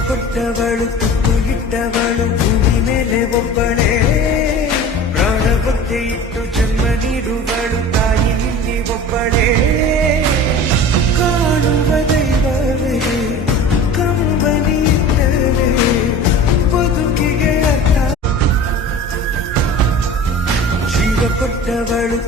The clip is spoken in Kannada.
ಕೊಟ್ಟವಳು ತುತ್ತು ಇಟ್ಟವಳು ಭೂಮಿ ಮೇಲೆ ಒಬ್ಬಳೇ ಪ್ರಾಣ ಒತ್ತೆ ಇಟ್ಟು ಜನ್ಮ ನೀಡುವಳು ತಾಯಿ ಇಲ್ಲಿ ಒಬ್ಬಳೇ ಕಾಣುವ ದೈವವೇ ಕಂಬನಿ ಇಟ್ಟರೆ ಬದುಕಿಗೆ ಅರ್ಥ ಜೀವ ಕೊಟ್ಟವಳು